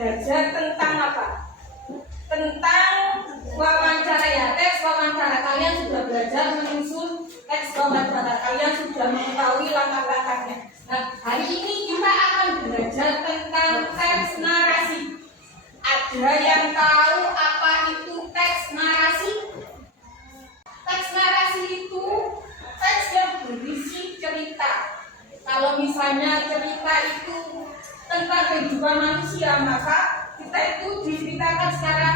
belajar tentang apa? Tentang wawancara ya, teks wawancara. Kalian sudah belajar menyusun teks wawancara. Kalian sudah mengetahui langkah-langkahnya. Nah, hari ini kita akan belajar tentang teks narasi. Ada yang tahu apa itu teks narasi? Teks narasi itu teks yang berisi cerita. Kalau misalnya cerita itu tentang kehidupan manusia, maka kita itu diceritakan secara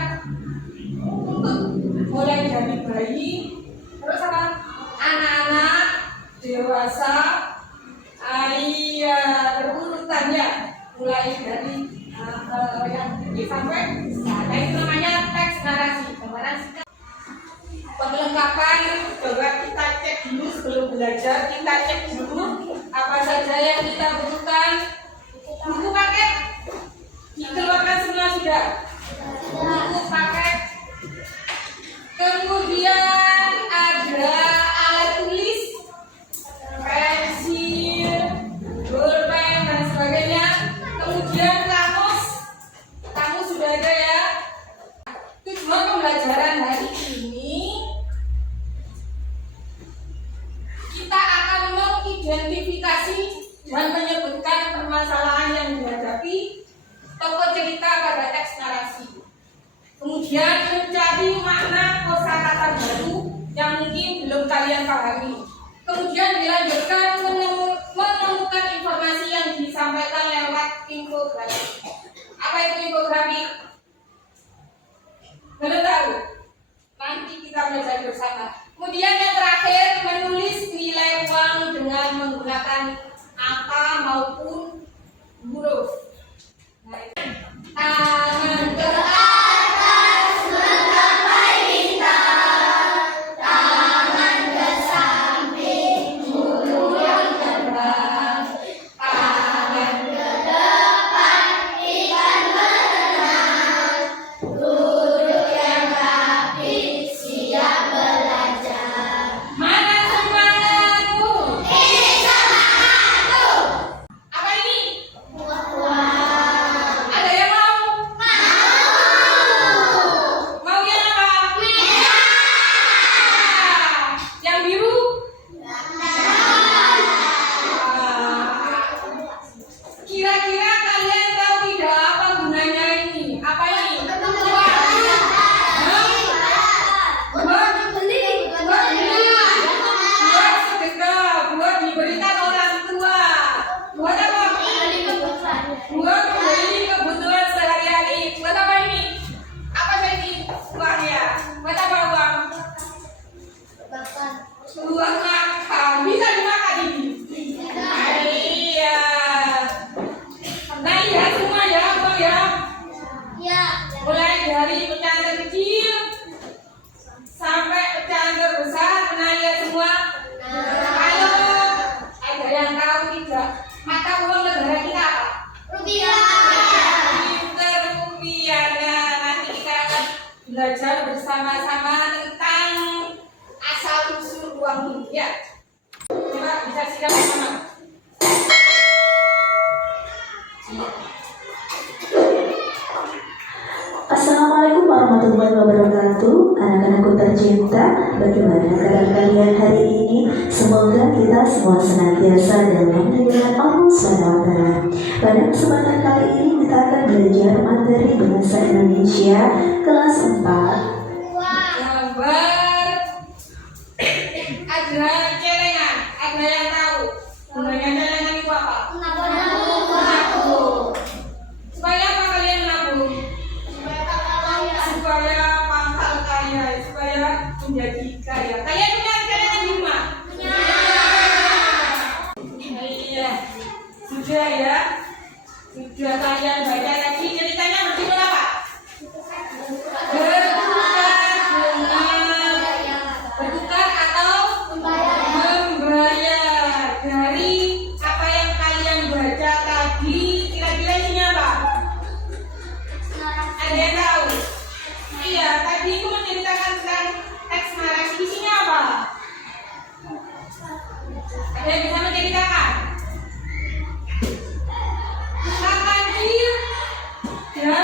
utuh, mulai dari bayi, terus apa? Anak-anak, dewasa, berurutannya, mulai dari yang tinggi sampai nah itu namanya teks narasi. Perlengkapan coba kita cek dulu sebelum belajar. Kita cek dulu apa saja yang kita butuhkan. Buku paket dikeluarkan semua sudah. Buku paket. Kemudian ada alat tulis, pensil, bolpen dan sebagainya. Kemudian kamus sudah ada ya. Tujuan pembelajaran hari ini kita akan mengidentifikasi dan menyebutkan permasalahan yang dihadapi tokoh cerita pada teks narasi. Kemudian mencari makna kosakata baru yang mungkin belum kalian pahami. Kemudian dilanjutkan menemukan informasi yang disampaikan lewat infografik. Apa itu infografik? Belum tahu? Nanti kita belajar bersama. Kemudian yang terakhir menulis nilai uang dengan menggunakan angka maupun huruf. Tangan ke atas menggapai bintang, tangan ke samping burung yang terbang, tangan ke depan ikan berenang, guru yang rapi siap belajar. Mana semangatmu? Ini semangatku. Apa ini? Ada yang mau? Mau yang apa? Yang biru? Kira-kira kalian tahu tidak apa gunanya ini? Apa ini? Buat sedekah, buat diberikan orang tua. Buat apa? Buat membeli kebutuhan sehari-hari. Buat apa ini? Apa ini uangnya? Buat apa uang? Uang makan. Bisa dimakan ini? Iya. Nah lihat semua ya, uang ya. Mulai dari pecahan terkecil sampai pecahan terbesar. Nah lihat semua. Ayo, ada yang tahu tidak? Mata uang negara kita apa? Pinter rupiah. Nah, nanti kita akan belajar bersama-sama tentang asal usul uang ini ya. Coba disaksikan bersama. Assalamualaikum warahmatullahi wabarakatuh. Anak-anakku tercinta, bagaimana keadaan kalian hari ini? Semoga kita semua senantiasa dalam lindungan Allah SWT. Pada kesempatan kali ini kita akan belajar materi bahasa Indonesia kelas 4. Gambar ada celengan. Ada yang tahu gunanya celengan itu apa? Menabung. Supaya apa kalian menabung? Supaya pangkal kaya, supaya menjadi kaya. Kalian punya celengan di rumah? Iya. Sudah ya. Sudah kalian baca lagi ceritanya berjudul apa? Bertukar atau membayar. Dari apa yang kalian baca tadi, kira-kira isinya apa? Ada yang tahu? Iya, tadi itu menceritakan tentang teks narasi. Isinya apa? Ada yang bisa menceritakan? Kakak kecil dan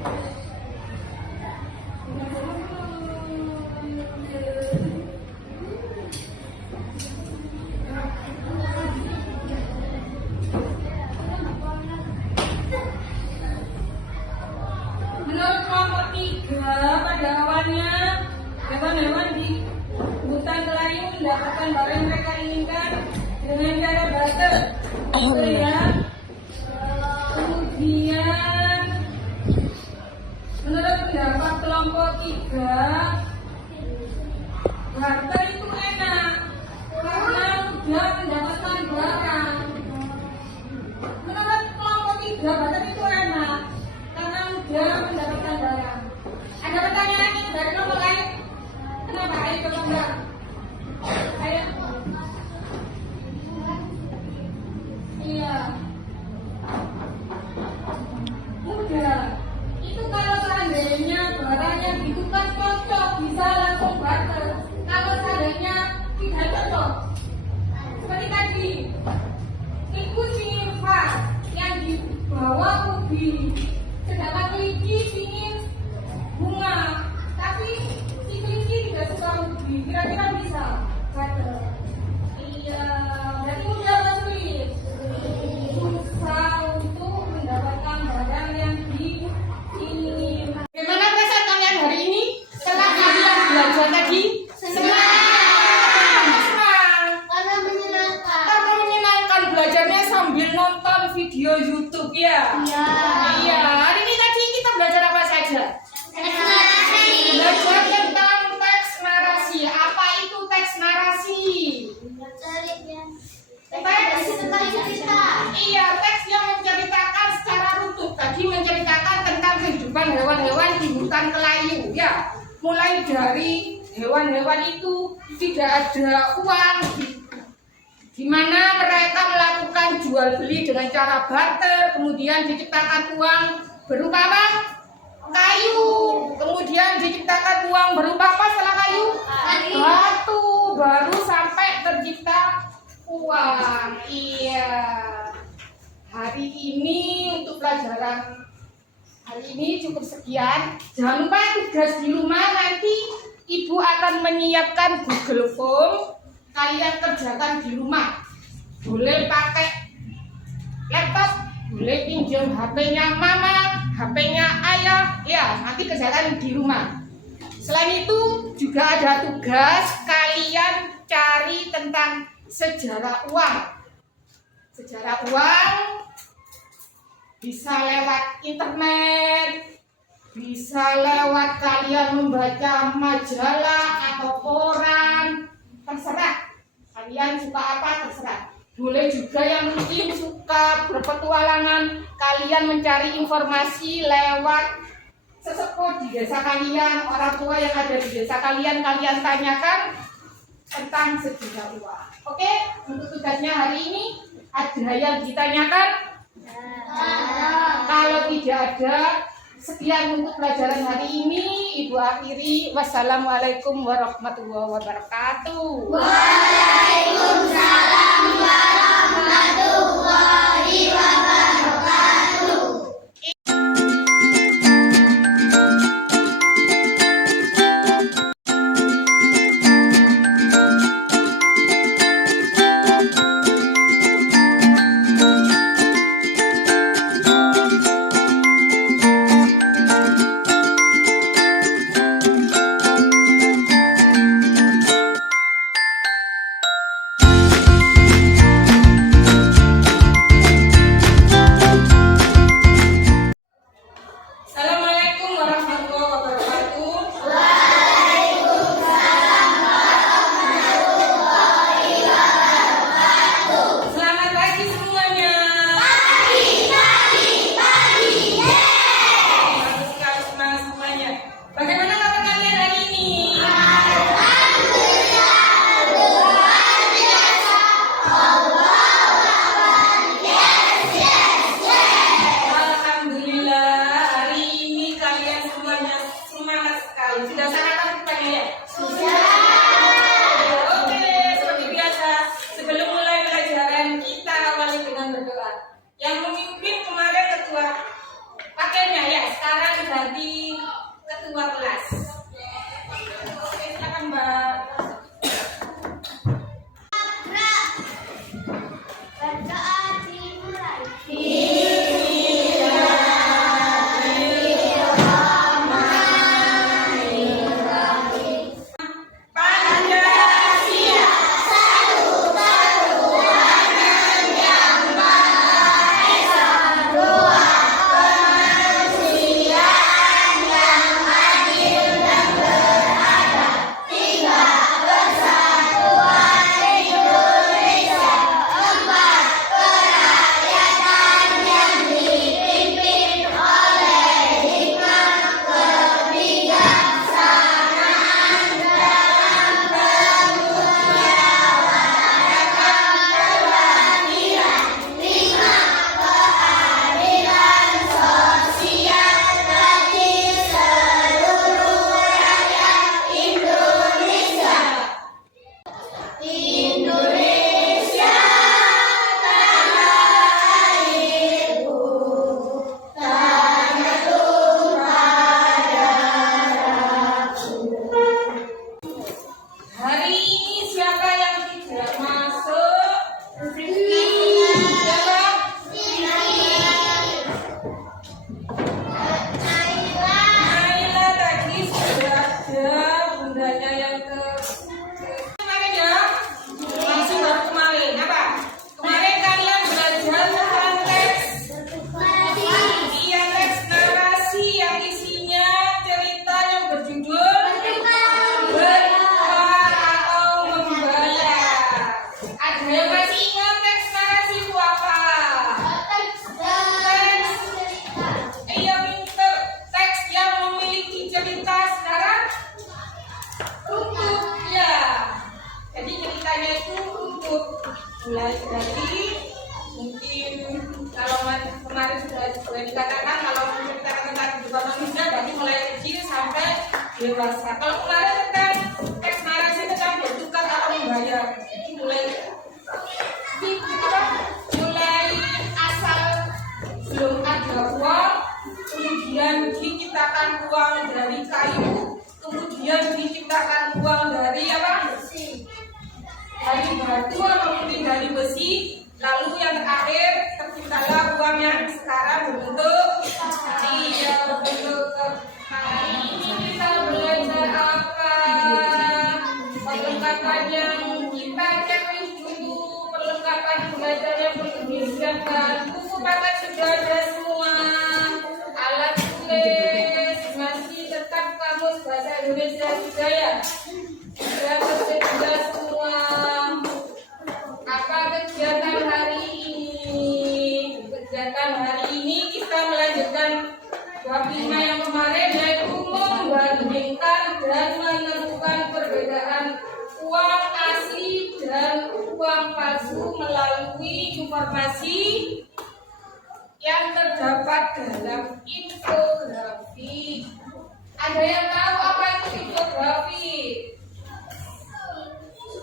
Menurut kelompok 3, pada awalnya hewan-hewan di hutan Kelayu mendapatkan barang yang mereka inginkan dengan cara barter. Ya. Kemudian menurut pendapat kelompok 3, barter itu enak karena mudah mendapatkan barang. Menurut kelompok 3, barter itu enak karena mudah mendapatkan barang. Ada pertanyaan ini dari kelompok lain? Kenapa? Ayo kelompok. Ayo. Iya. Mudah. Itu kalau seandainya barang yang ditukar cocok bisa langsung barter. Kalau seandainya tidak cocok, seperti tadi, itu sifat yang dibawa ubi, sedangkan kelinci ingin bunga, tapi si kelinci tidak suka ubi. Kira-kira bisa barter? Iya. Berarti mudah atau sulit? Susah untuk mendapatkan barang yang diinginkan. Bagaimana perasaan kalian hari ini? Setelah kalian belajar tadi? Senang. Karena menyenangkan. Karena menyenangkan, belajarnya sambil nonton video YouTube ya. Iya. Iya. Hari ini tadi kita belajar apa saja? Belajar tentang teks narasi. Apa itu teks narasi? Iya, teks yang menceritakan secara runtuh. Tadi menceritakan tentang kehidupan hewan-hewan di hutan Kelayu, ya. Mulai dari hewan-hewan itu tidak ada uang, di mana mereka melakukan jual beli dengan cara barter. Kemudian diciptakan uang berupa apa? Kayu. Kemudian diciptakan uang berupa apa setelah kayu? Batu. Baru sampai tercipta uang. Iya. Hari ini untuk pelajaran hari ini cukup sekian. Jangan lupa tugas di rumah, nanti Ibu akan menyiapkan Google Form. Kalian kerjakan di rumah. Boleh pakai laptop, boleh pinjam HP-nya mama, HP-nya ayah. Ya, nanti kerjakan di rumah. Selain itu juga ada tugas kalian cari tentang sejarah uang. Sejarah uang bisa lewat internet, bisa lewat kalian membaca majalah atau koran, terserah. Kalian suka apa terserah. Boleh juga yang mungkin suka berpetualangan, kalian mencari informasi lewat sesepuh di desa kalian, orang tua yang ada di desa kalian, kalian tanyakan tentang sejarah uang. Oke, untuk tugasnya hari ini ada yang ditanyakan? Kalau tidak ada, sekian untuk pelajaran hari ini. Ibu akhiri. Wassalamualaikum warahmatullahi wabarakatuh. Waalaikumsalam warahmatullahi wabarakatuh. dewasa. Kalau kemarin kan teks narasi itu kan bertukar atau membayar. Mulai mulai asal belum ada uang, kemudian diciptakan uang dari kayu, kemudian diciptakan uang dari apa? Dari batu maupun dari besi. Lalu yang terakhir terciptalah uang yang sekarang berbentuk hari ini kita belajar apa? Perlengkapan yang kita checklist dulu, perlengkapan belajar yang perlu disiapkan. Buku paket sudah ada semua, alat tulis masih tetap kamus bahasa Indonesia juga ya. Sudah tersedia semua. Apa kegiatan hari ini? Kegiatan hari ini kita melanjutkan bab 5 yang kemarin, yaitu membandingkan dan menentukan perbedaan uang asli dan uang palsu melalui informasi yang terdapat dalam infografi. Ada yang tahu apa itu infografi?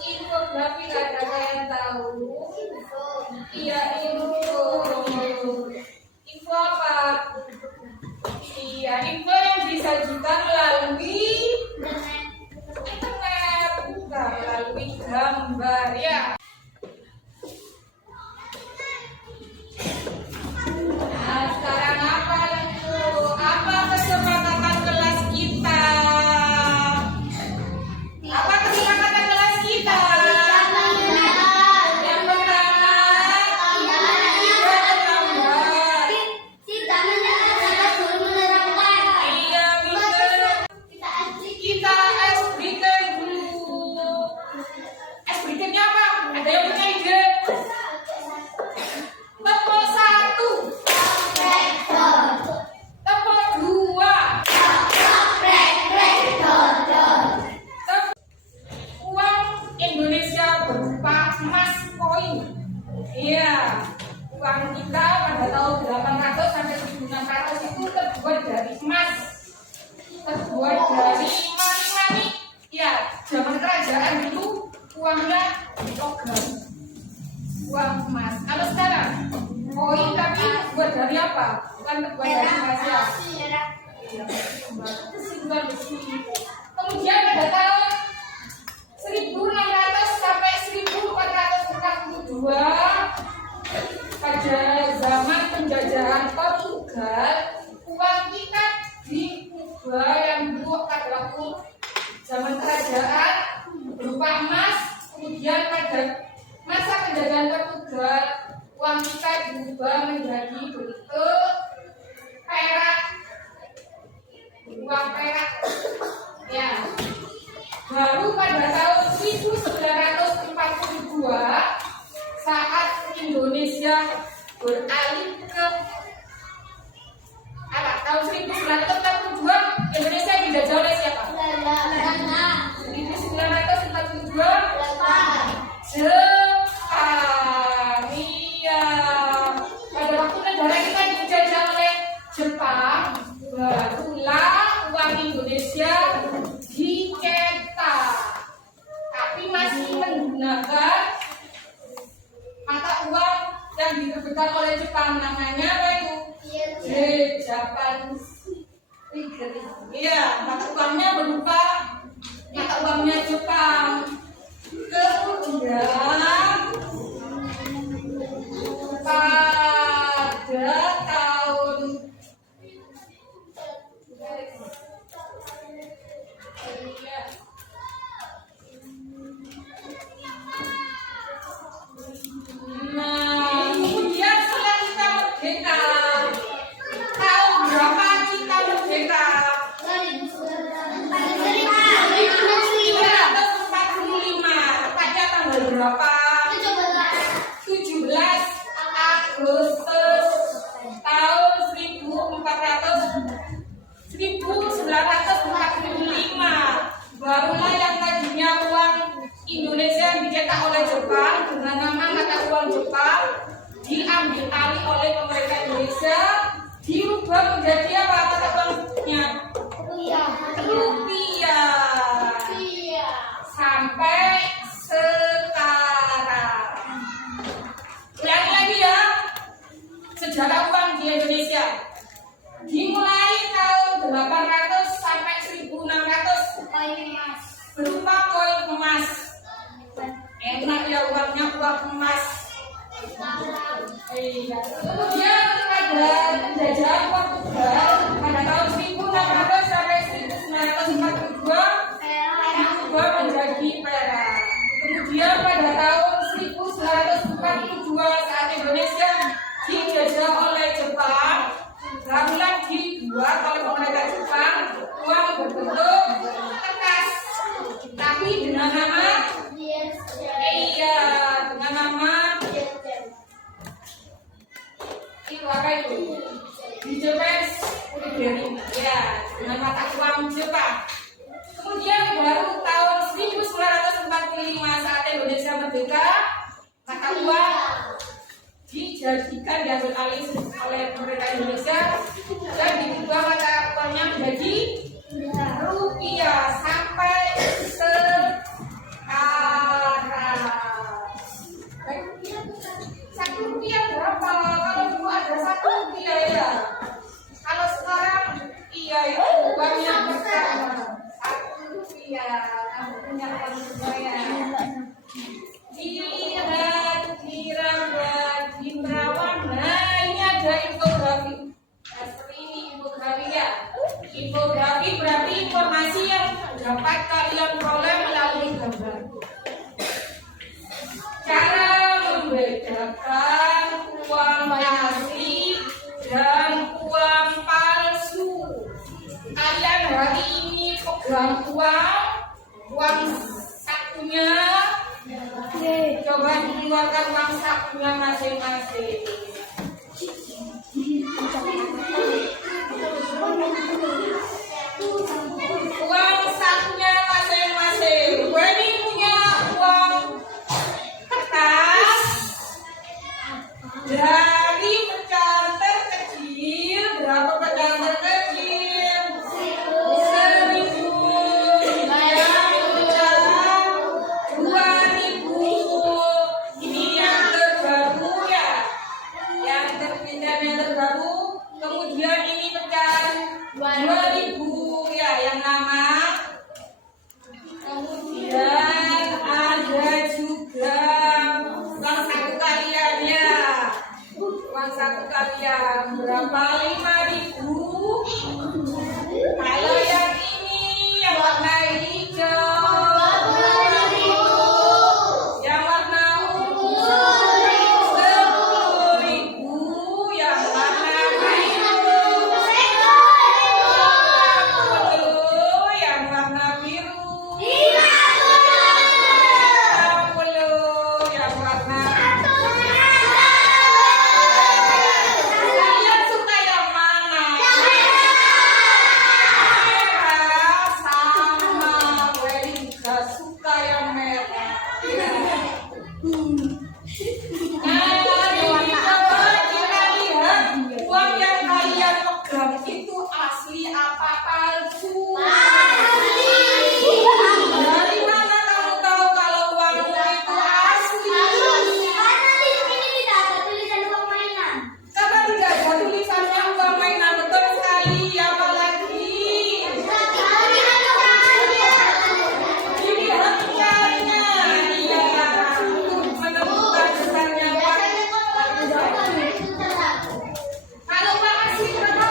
Infografi ada yang tahu? Iya, info apa? Iya, info yang disajikan melalui internet, bukan melalui gambar ya. Nah, sekarang apa itu? Apa kesepakatan kelas kita? Apa kesepakatan kelas kita? Yang pertama, iya, kita es briken dulu. Es brikennya apa? Ada yang punya ide? Tepuk 1, tepuk 2, uang Indonesia berupa emas koin. Iya, uang kita pada tahun 800 sampai 1600 itu terbuat dari emas, terbuat dari mani-mani. Ya, zaman kerajaan itu uangnya logam, uang emas. Kalau sekarang koin tapi terbuat dari apa? Bukan terbuat dari emas ya. Iya, bukan besi. Kemudian pada tahun 1600 sampai 1442 pada zaman penjajahan Portugal, uang kita diubah yang dulu adalah zaman kerajaan berupa emas. Kemudian pada masa penjajahan Portugal, uang kita diubah menjadi bentuk perak, uang perak ya. Baru pada tahun 1942 saat Indonesia beralih ke apa? Tahun 1942 Indonesia dijajah oleh siapa? 1942 Jepang. Iya. Pada waktu negara kita dijajah oleh Jepang, barulah uang Indonesia dicetak, tapi masih menggunakan mata uang yang diterbitkan oleh Jepang, namanya apa itu? Japanese Yen. Iya, mata uangnya berupa mata uangnya Jepang. Kemudian pada tahun kemudian setelah kita merdeka, tahun berapa kita merdeka? 1945. Tepatnya tanggal berapa? 17 Agustus tahun 1945. Barulah yang tadinya uang Indonesia dicetak oleh Jepang dengan nama mata uang Jepang diambil alih oleh pemerintah Indonesia, dirubah menjadi apa mata uangnya? Rupiah. US Uderi ya dengan mata uang Jepang. Kemudian baru tahun 1945 saat Indonesia merdeka, mata uang dijadikan diambil alih oleh pemerintah Indonesia dan diubah mata uangnya menjadi rupiah sampai sekarang. Satu rupiah berapa? Kalau dulu ada 1 rupiah ya. Kalau sekarang iya itu uangnya pertama 1 rupiah. Kamu punya uang semuanya. Dilihat, dirambat, diterawang. Nah ini ada infografi. Nah, seperti ini infografi ya. Infografi berarti informasi yang dapat kalian peroleh melalui gambar. Cara membedakan uang asli dan uang palsu. Kalian hari ini pegang uang sakunya. Coba dikeluarkan uang sakunya masing-masing. Uang sakunya masing-masing. Gue ini punya uang kertas dari pecahan terkecil. Berapa pecahan terkecil? 1.000. Yang pecahan 2.000. Ini yang terbaru ya. Yang terbaru. Kemudian ini pecahan 2.000 ya yang lama. Kemudian ada juga uang satu kalian ya. Uang satu kalian berapa? 5.000. Kalau yang ini yang warna hijau, yang warna ungu 10.000, yang warna biru 50, yang warna biru 50, yang warna kalian suka yang mana? Merah sama Welly juga suka yang merah. Nah, ini coba kita lihat uang yang kalian pegang itu asli apa palsu? Dari mana kamu tahu kalau uangmu itu asli? Karena tidak ada tulisannya uang mainan, betul sekali. Apalagi dilihat besarnya, iya, untuk menemukan besarnya uang. Kalau uang asli berapa?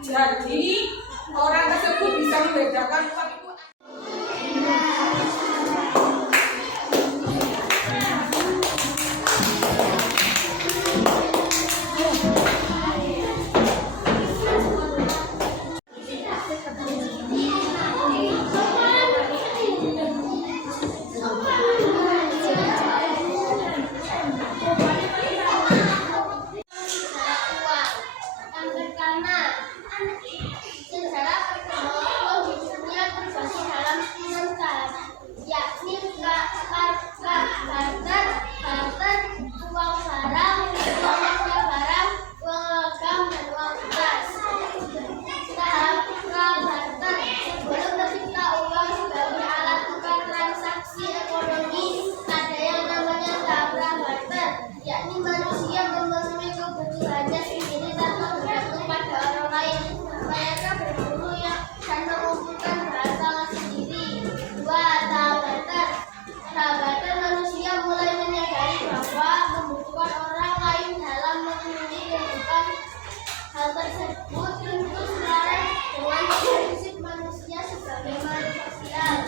Jadi orang tersebut bisa membedakan uang itu. Yang pertama, sejarah perkembangan di dunia terbagi dalam 6 tahap, yakni barter, uang barang, uang barang, uang logam, dan uang emas. Tahap pra-barter, sebelum tercipta uang sebagai alat tukar transaksi ekonomi, ada yang namanya tahap pra-barter, yakni manusia memenuhi kebutuhannya sendiri tanpa bergantung pada orang lain. Mereka berburu dan mengumpulkan berhasil sendiri. 2. Tahap barter. Tahap barter, manusia mulai menyadari bahwa membutuhkan orang lain dalam memenuhi kehidupan. Hal tersebut tentu selaras dengan prinsip manusia sebagai makhluk sosial.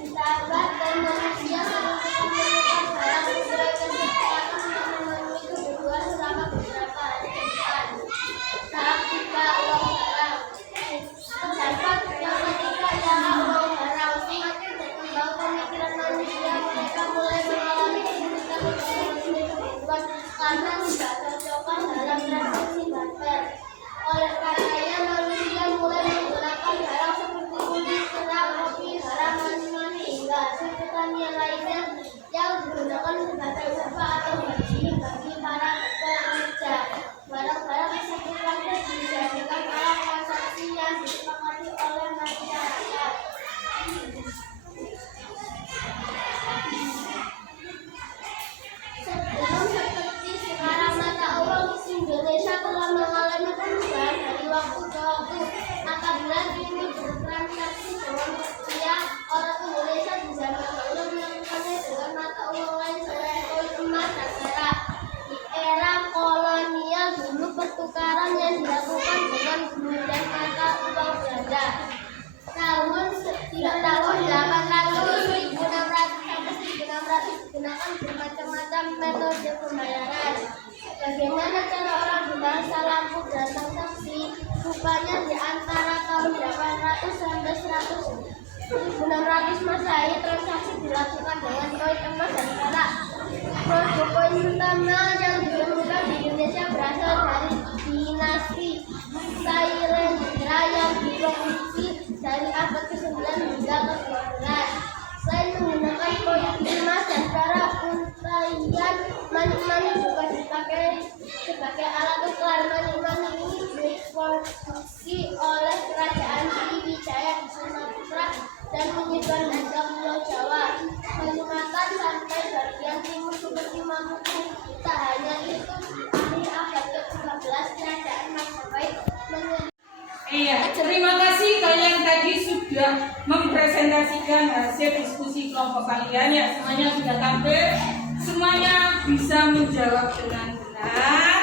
Di tahap barter, manusia menemukan barang sesuai kesepakatan untuk memenuhi kebutuhan selama beberapa hari ke depan. Tahap 3. Uang barang. Terdapat yang ketiga ialah uang barang. Semakin berkembang pemikiran manusia, mereka mulai mengalami kesulitan untuk memenuhi kebutuhan karena tidak tercocokan dalam transaksi barter. Oleh karenanya, manusia mulai menggunakan barang seperti kulit, kerang, kopi, garam, mani-mani, hingga hasil pertanian lainnya yang digunakan sebagai upah atau gaji bagi para pekerja. Barang-barang tersebut lantas dijadikan alat transaksi yang disepakati oleh masyarakat. Sebelum seperti sekarang, mata uang Indonesia telah mengalami perubahan dari waktu ke waktu. Apabila kini bertransaksi dengan rupiah, orang Indonesia di zaman dahulu melakukannya dengan mata uang lain selain koin emas dan perak. Di era kolonial dulu pertukaran yang dilakukan dengan menggunakan mata uang Belanda. Tahun 800 sampai 1600 digunakan bermacam-macam metode pembayaran. Bagaimana cara orang berbahasa lampu dan transaksi? Rupanya di antara tahun 800 sampai 1600 Masehi, transaksi dilakukan dengan koin emas dan perak. Produk koin pertama yang ditemukan di Indonesia berasal dari dinasti Sailendra yang diproduksi dari abad ke-9 hingga ke-12. Selain menggunakan koin emas dan perak, untayan mani-mani juga dipakai sebagai alat tukar. Mani-mani ini diproduksi oleh kerajaan Sriwijaya di Sumatera dan menyebar hingga Pulau Jawa, Kalimantan sampai bagian timur seperti Maluku. Tak hanya itu, di akhir abad ke-13 kerajaan Majapahit Iya, terima kasih kalian tadi sudah mempresentasikan hasil diskusi kelompok kalian ya. Semuanya sudah tampil, semuanya bisa menjawab dengan benar.